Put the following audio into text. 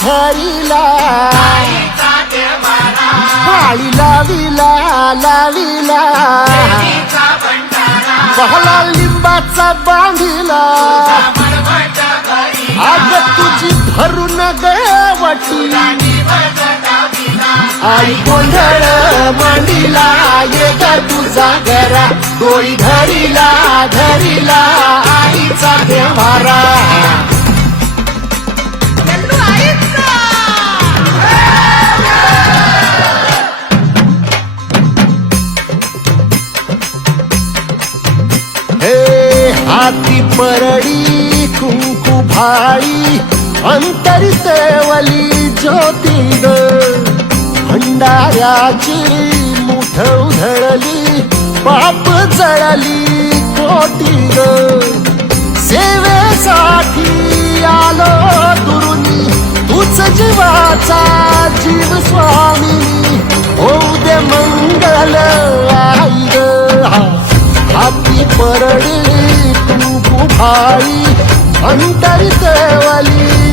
धरिला पाळी लाविला लाविला पहला लिंबाचा बांधिला आग तुझी भरून गवटी आई गोंधळ मांडीला ये ग तुझा घरा डोळी धरिला धरिला आईचा देवारा हे हाती परडी कुंकू भाळी अंतरितेवली ज्योती ग भंडाऱ्याची मुठ उधळली पाप जळली कोटी ग सेवेसाठी आलो दुरुनी तूच जीवाचा जीव स्वामी होऊ दे मंगल आई ग हाती परडी कुंकू भाळी अंतरितेवली